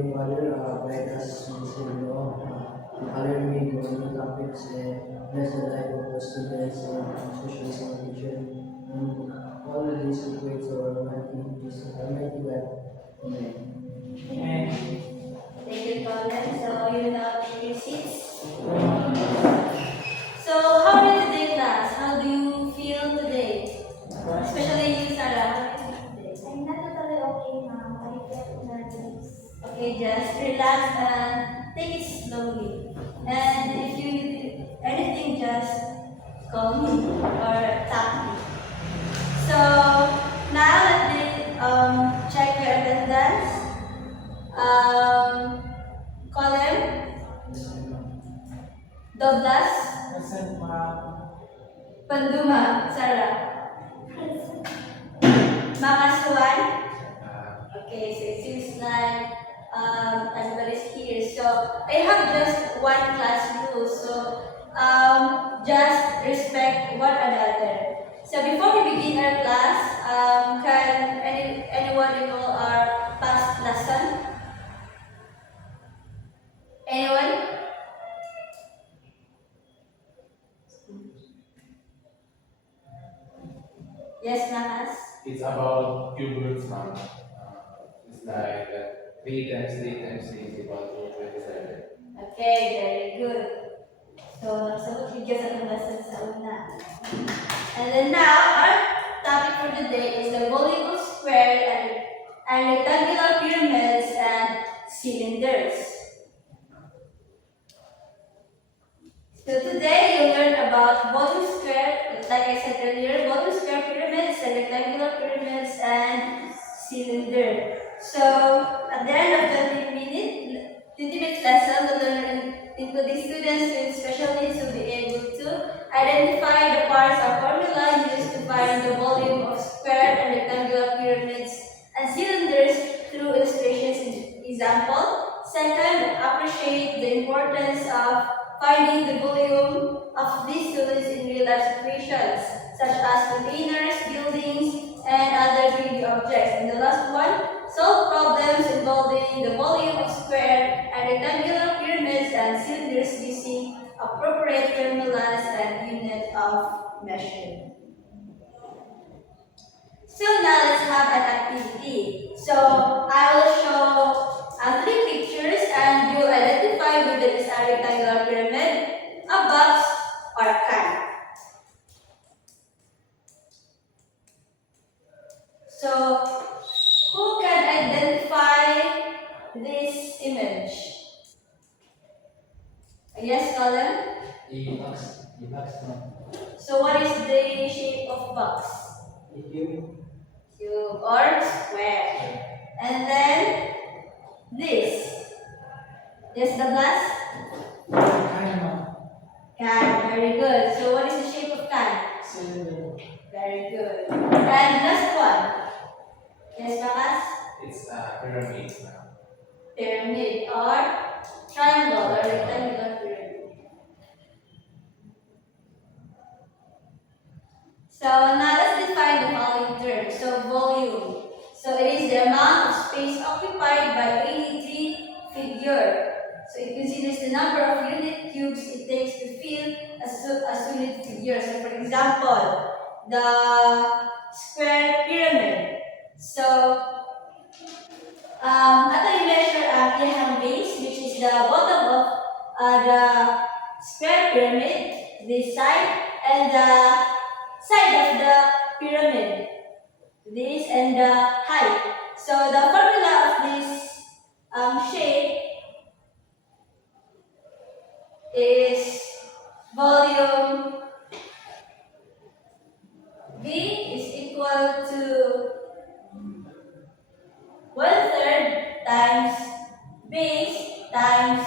Heavenly Father, guide us in this video, alarming new topics, and bless the life of the students and especially some teacher. And all of these we pray to our Almighty Jesus, Almighty God. Amen. Amen. Thank you, Colin. So you now take your seats. So how are you today, class? How do you feel today? Especially you, Sarah. How do you feel today? I'm not totally okay, ma'am. I get nervous. Okay, just relax and take it slowly. And if you need anything, just call me or tap me. So now let me check your attendance. Colin, Douglas, Present, ma'am. Panduma, Sarah, Makasuan. Okay, so it seems like everybody's here. So I have just one class rule. So just respect one another. So before we begin our class, can anyone recall our past lesson? Anyone? Yes, Namas. It's about cube roots, ma'am. It's like 3 times 3 times 3 is equal to 27. Okay, very good. So, nasagot bigyan sa lesson sa una. And then now, our topic for today is the volume of square and rectangular pyramids and cylinders. So today you'll learn about volume square, like I said earlier, volume square pyramids and rectangular pyramids and cylinder. So at the end of the 20 minute lesson, the learner, including students with special needs, will be able to identify the parts or formula used to find the volume of square and rectangular pyramids and cylinders through illustrations in example. Second, appreciate the importance of finding the volume of these solids in real-life situations, such as containers, buildings, and other 3D objects. And the last one, solve problems involving the volume of square and rectangular pyramids and cylinders using appropriate formulas and unit of measure. So now let's have an activity. So I will show 3 pictures and you identify whether it is a rectangular pyramid, a box, or a can. So who can identify this image? Yes, Colin? E-box, ma'am. So what is the shape of box? E-cube. Cube or square. And then this. Yes, Douglas? Kind, ma'am. Can. Very good. So what is the shape of can? Cylinder. Very good. And last one. Yes, Makas? It's a pyramid, ma'am. Pyramid or triangle or rectangular pyramid. So now let's define the following terms. So volume. So it is the amount of space occupied by any tree figure. So it considers the number of unit cubes it takes to fill a solid figure. So for example, the square pyramid. So after you measure ang iyang base, which is the bottom of the square pyramid, this side, and the side of the pyramid, this and the height. So the formula of this shape is volume V is equal to 1/3 times base times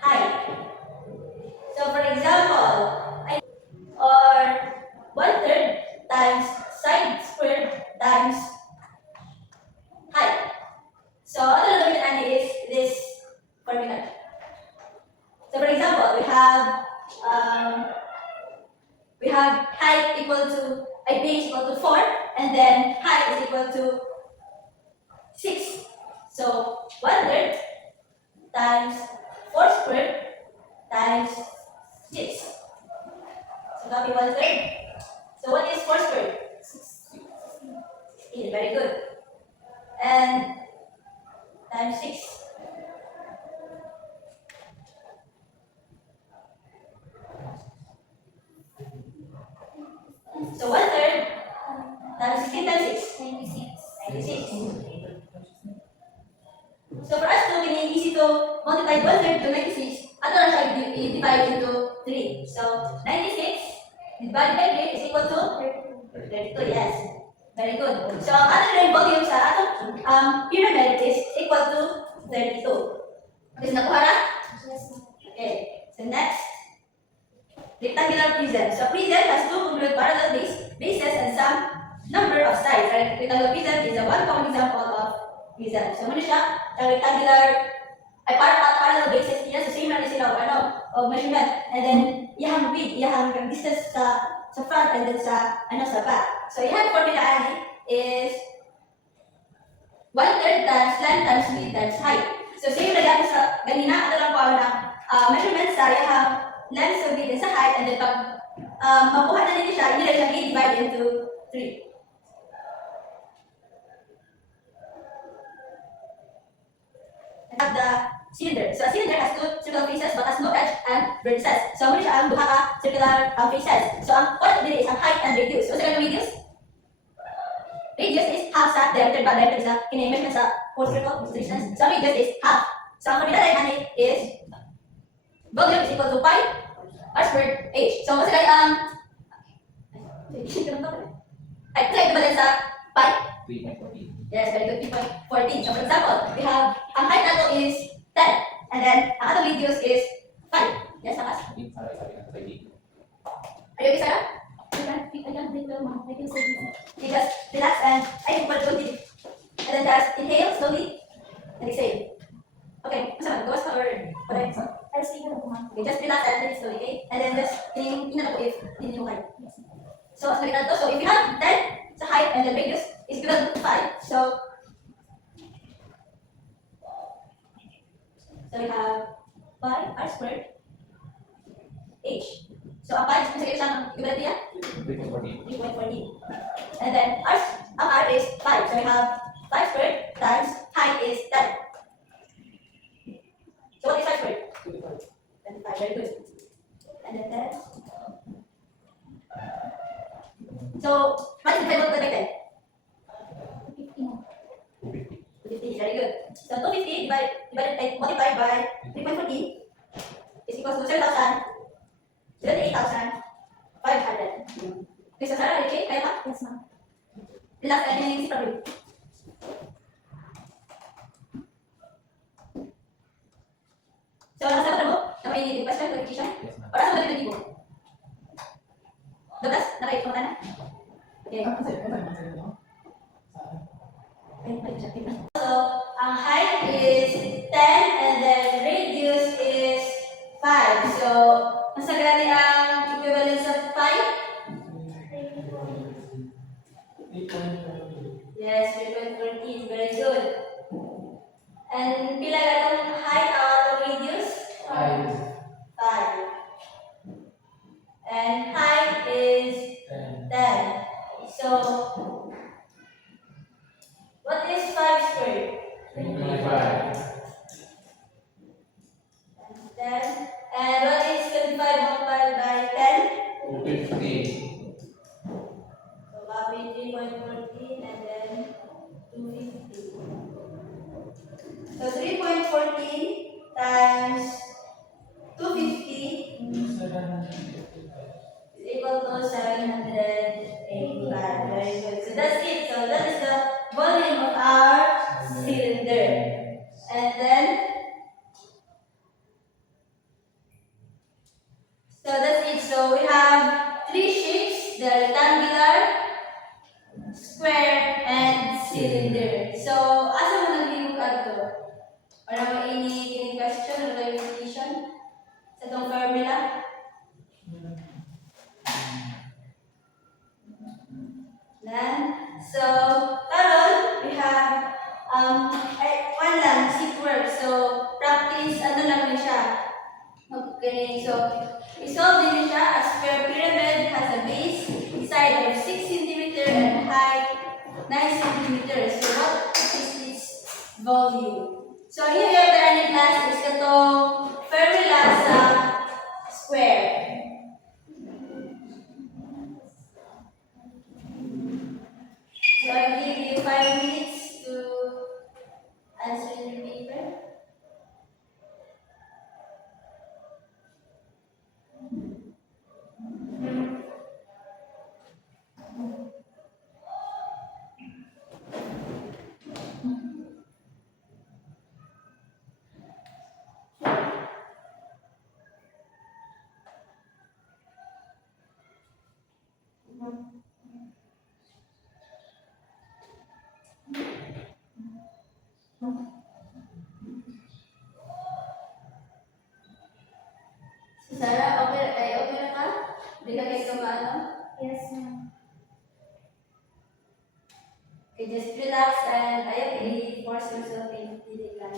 height. So for example, or 1/3 times side squared times height. So 1/3 times 4 squared times 6. So copy 1/3. So what is 4 squared? 16. Very good. And times 6. So 1/3 times 16 times 6. 96. So for us to be easy to multiply 1/3 to 96, ano na siya i-divide into 3. So 96 divided by 3 is equal to 32. Yes. Very good. So ang ating volume sa atong pyramid is equal to 32. Okay, nakuha na? Okay. So next, rectangular prism. So prism has two congruent parallel bases and some number of sides. Right? Rectangular prism is a one common example of prism. So muna siya, ang rectangular ay parallel bases niya, so same na sila of measurement. And then iyang width, iyang distance sa front and then sa back. So iyang formula ani is 1/3 times length times width times height. So same na yan sa ganina, ato lang po ang measurement sa iyang length sa width and sa height, and then pag makuha na nila siya, hindi na siya i-divide into 3. Have the cylinder. So a cylinder has two circular faces but has no edge and vertices. So muna siya ang duha ka circular faces. So ang what dili is ang height and radius. So sa radius? Radius is half sa diameter ba diameter sa kini-measure sa whole circle distance. So radius is half. So ang formula natin is volume is equal to pi r squared h. So mas kay ay ito ba sa pi? 3.14. Yes, very good. 3.14. So for example, we have ang height nato is 10, and then ang atong radius is 5. Yes, takas. Sabi na sa ID. Are you okay, Sarah? You just relax and I think we'll continue. And then just inhale slowly and exhale. Okay, masama, gawas ka or correct? Okay, just relax and breathe slowly, okay? And then just tingnan ako if hindi mo kaya. So, as nakita to, so if you have 10 sa height and then radius is equal to 5, so we have pi r squared h. So ang pi is masakit siyang equivalent niya? 3.14. 3.14. And then ang r is 5. So we have 5 squared times height is 10. So what is 5 squared? 25. Very good. And then 10. So what is 5 multiplied by 10? 250. Very good. So 250 multiplied by 3.14 is equals to 7,000. 78,500. Okay, so Sarah, okay? Kaya ba? Yes, ma'am. Relax and yung isip problem. So, nasa mo? Na may question, clarification? Yes, ma'am. Para sa mga mo? Douglas, nakait mo ka na? Okay. So, ang height is 10 and then radius is 5. So, nasa gani ang equivalence of 5? Yes, 3.14. Very good. And pila ka itong height ang radius? 5. And height is 10. So, what is 5 squared? 25. 10. And what is 25 multiplied by 10? 250. So, copy 3.14 and then 250. So, 3.14 times 250 is equal to 785. Very good. So, that's it. So, that is the volume of our cylinder. And then, so that's it. So we have three shapes: the rectangular, square, and cylinder. So asa mo nag-iwag ato? Para mo ini question or clarification sa itong formula? Then, so karon we have one So here we have the running class is katong formula sa square. So I give you 5 minutes to answer the paper. So Sarah, okay na ka? Hindi ka kayo maano? Yes, ma'am. Okay, just relax and ayaw i-force yourself in hindi ka.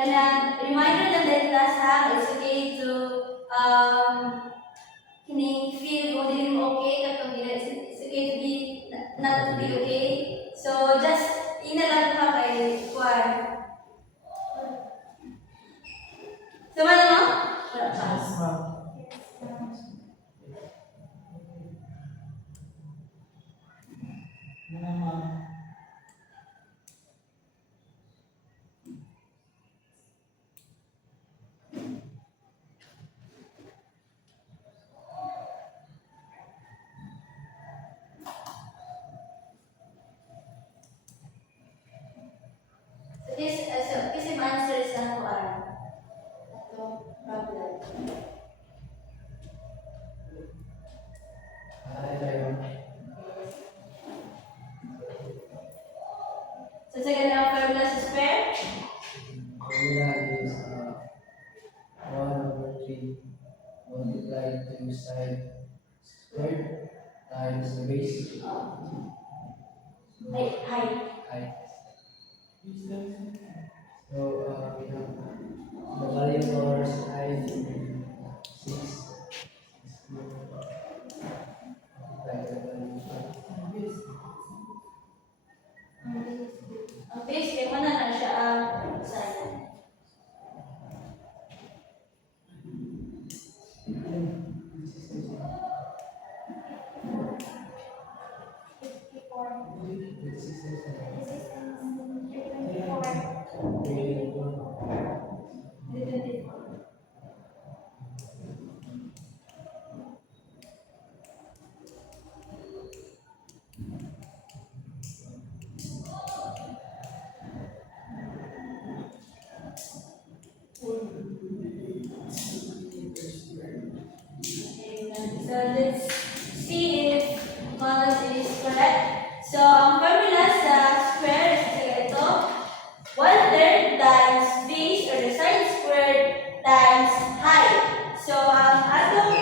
And then reminder lang dahil class ha, it's okay to kining feel kung hindi mo okay kapag it's okay to be not to be okay. So just inalang ka kay Juan. Sumala mo? Wala pa. Yes, ma'am. Yes, ma'am. Ano, ma'am? So this answer is ang Juan. Ito, problem. So second ang formula sa square. Formula is 1/3 multiplied to side squared times the base. Ay, height. Height. So we have the value of our side 6. Multiplied by the value of Ang base, kaya mana na siya ang side. This is 24. So let's see if knowledge is correct. So ang formula sa square is ito. 1/3 times base or the side squared times height. So ang atong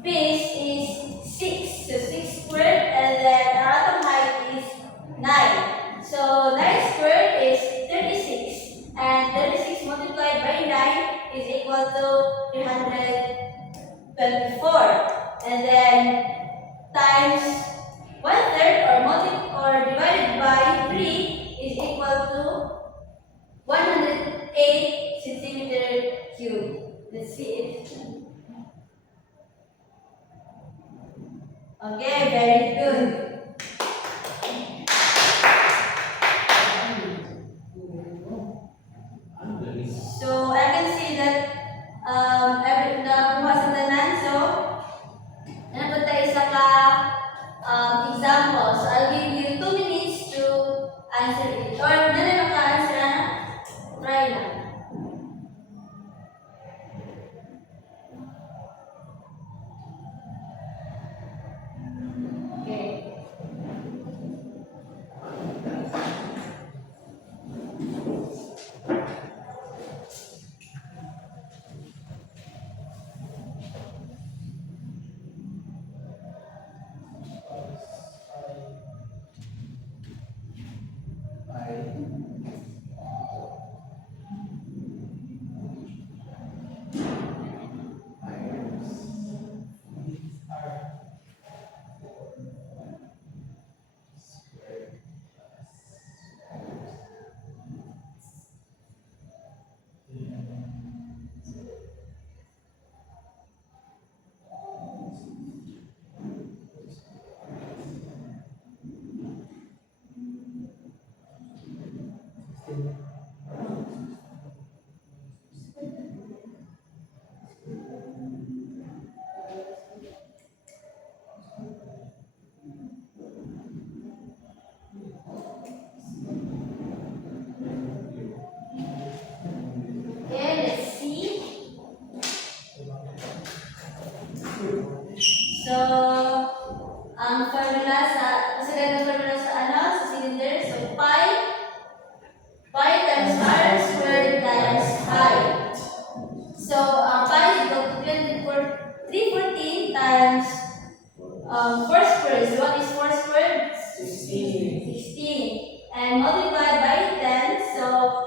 base is 6. So 6 squared and then our atong height is 9. So 9 squared is 36 and 36 multiplied by 9 is equal to 324. And then times 1/3 or divided by 3 is equal to 108 centimeter cube. Let's see it. Okay, very good. So I can see that every nakuha sa tanan. So ano tayo sa example. So I'll give you 2 minutes to answer it. Or na maka-answer na? Try lang. Okay. Okay, let's see. So, ang formula sa, kasagan ng formula sa ano, sa cylinder, so pi times r squared times height. So, pi is equal to 314 times 4 squared. So, what is 4 squared? 16. And multiplied by 10, so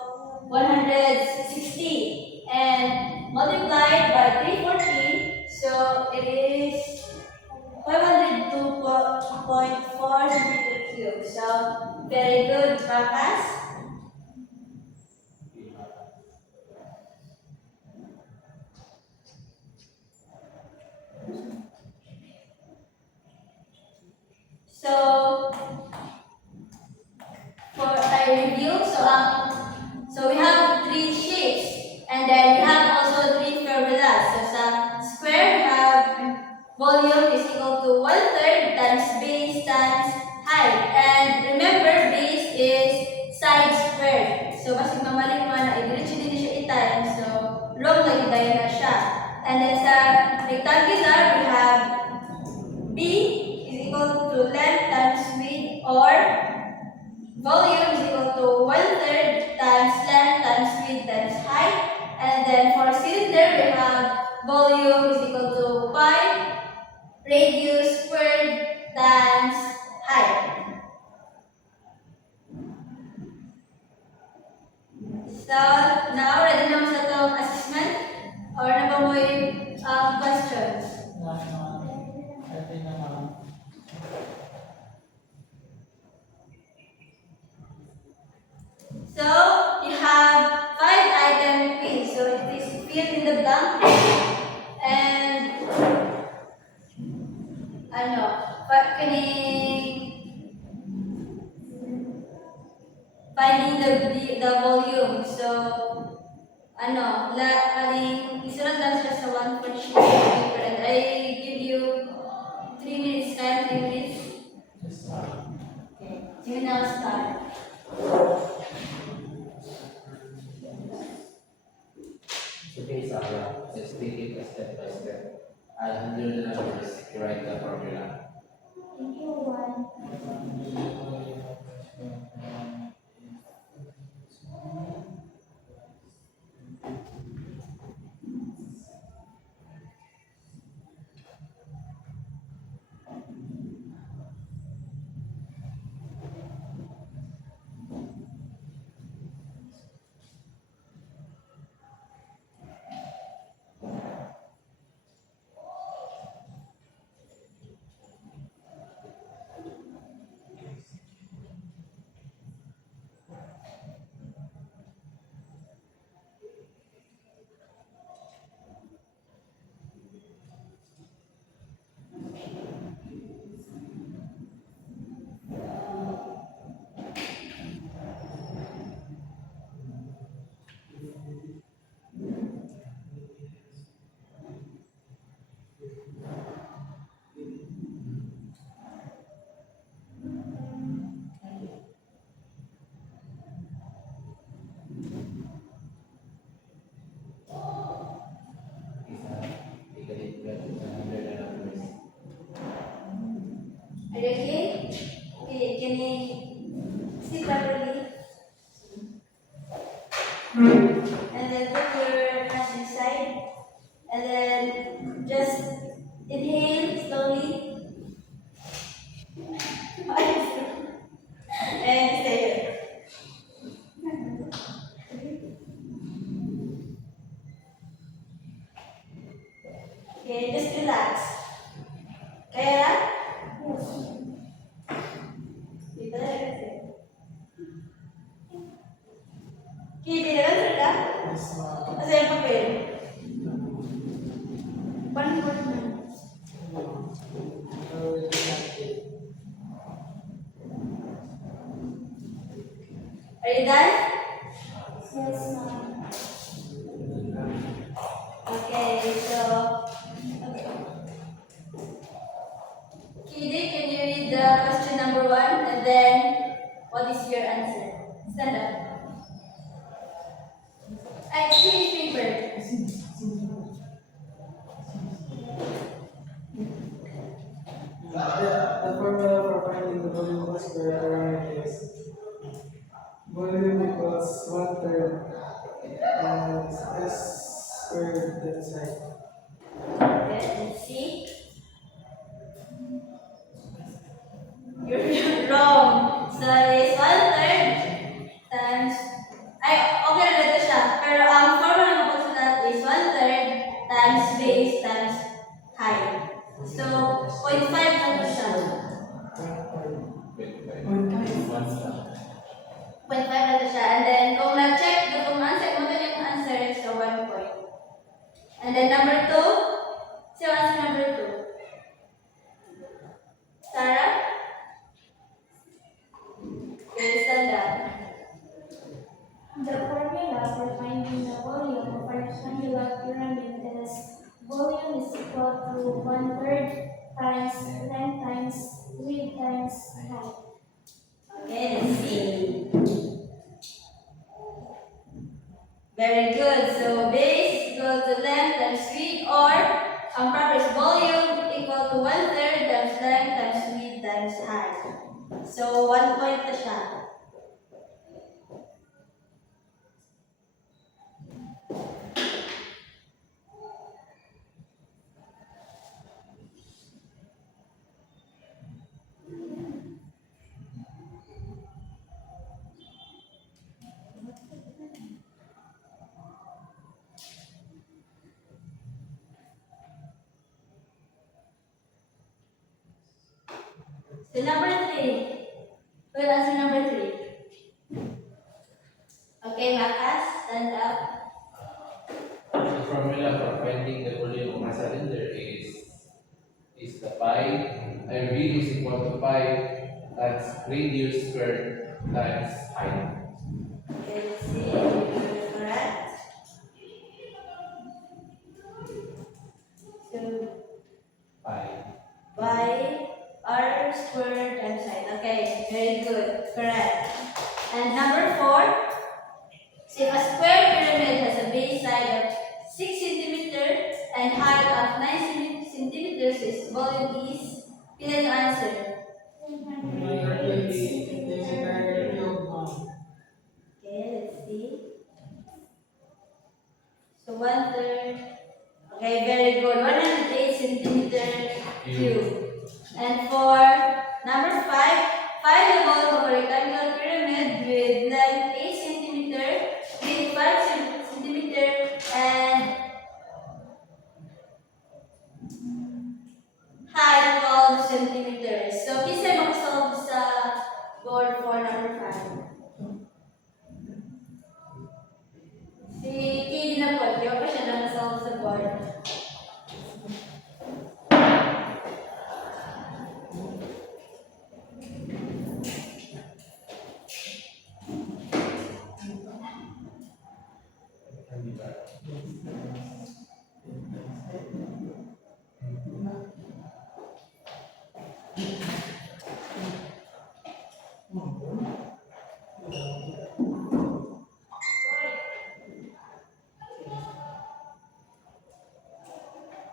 160. And multiplied by 314, so it is 502.4 centimeter cube. So, very good, Bakas. So, for a review, so we have 3 shapes, and then we have also 3 formulas. So, sa square, we have volume is equal to 1/3 times base times height. And remember, base is side squared. So, mas mamalik mo na, i-diretso din siya i-time. So, long lagi tayo na siya. And then sa rectangular, we have B is equal to length times width, or volume is equal to 1/3 times length times width times height. And then for cylinder, we have volume is equal to pi radius squared times height. So now ready na mo sa itong assessment? Or na ba mo yung questions? Pwede na ma'am. So you have 5-item quiz. So it is fill in the blank. And ano, finding the volume. So ano, isunod lang siya sa 1 per sheet of paper, and I give you 3 minutes time, 3 minutes. Okay, so you now start. Okay, Sarah, let's take it step by step. I'll handle the numbers to write the formula. Thank you, one. Are you okay? Okay, can you sit properly? And then put your hands inside. And then just inhale slowly. And stay here. Okay, just relax. Kaya na? Dito na kasi. Okay, dinagal ka? Kasi yung papel. One more minute. Are you done? Yes, ma'am. Okay, so Kidi, can you read the question number 1 and then what is your answer? Stand up. Exchange paper. The formula for finding the volume of a square pyramid is volume equals 1/3 and s squared that side. Okay, let's see. You're wrong. So it's 1/3 times. Ay, okay na dito siya. Pero ang formula ng pagsulat is 1/3 times base times height. So, 0.5 na to siya. Once lang. 0.5 na to siya. And then, kung na-check, kung answer mo din yung answer, so 1 point. And then, number 2. So, answer number 2. Sarah? Okay, stand up. The formula for finding the volume of a rectangular pyramid is volume is equal to 1/3 times length times width times height. Okay, let's see. Very good. So base is equal to length times width, or ang proper is volume equal to 1/3 times length times width times height. So 1 point na siya. So number 3. Well, answer number 3. Okay, Makas, stand up. The formula for finding the volume of a cylinder is the pi. V is equal to pi times radius squared times height. Okay, let's see if you're correct. So Pi. by r squared times height. Okay, very good. Correct. And number 4. So if a square pyramid has a base side of 6 centimeters and height of 9 centimeters, its volume is, pila yung answer? 1/8 centimeter cube, ma'am. Okay, let's see. So 1/3. Okay, very good. 108 centimeter cube. And for number 5, find the volume of a rectangular pyramid with length 8 centimeter, width 5 centimeter, and height 12 centimeters. So, kisa mag-solve sa board for number 5. Si Kid na po, di ba pa siya nag-solve sa board?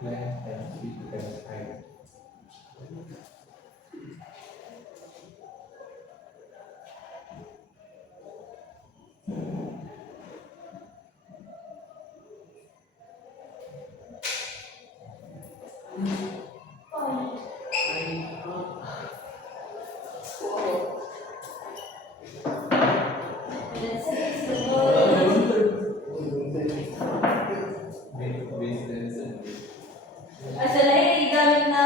Length times width times height. Point. Let's see. So, Base length and width. Actually, gamit na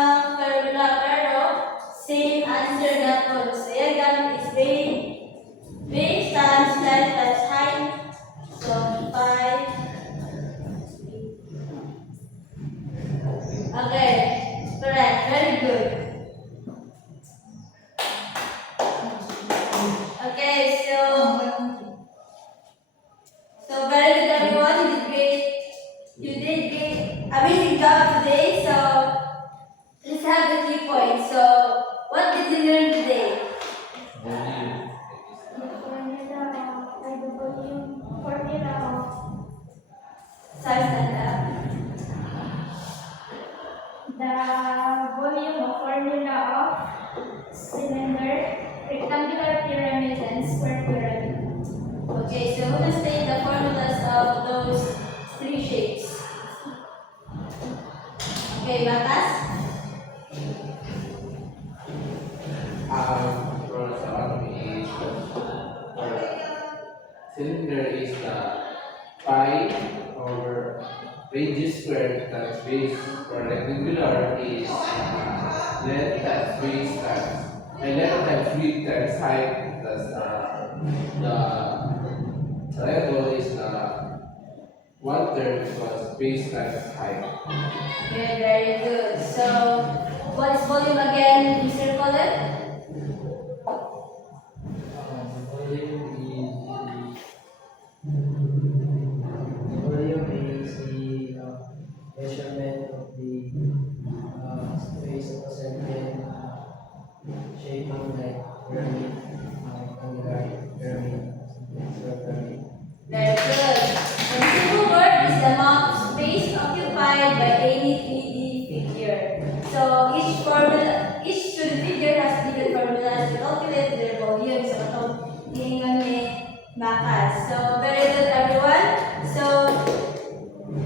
pi over radius squared times base. For rectangular is length times base times length times width times height. That's the triangle is 1/3 because base times height. Very, very good. So, what is volume again, Mr. Colin? Volume is the measurement of the space of a certain shape like pyramid, rectangular pyramid, square pyramid. Very good. And simple word is the amount of space occupied by any 3D figure. So each student figure has different formulas to calculate their volume. So hihingan ni Makas. So very good, everyone. So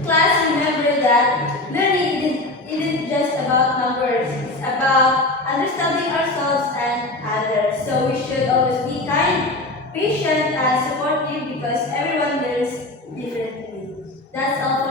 class, remember that learning isn't just about numbers. It's about understanding ourselves and others. So we should always be kind, patient, and supportive because everyone learns differently. That's all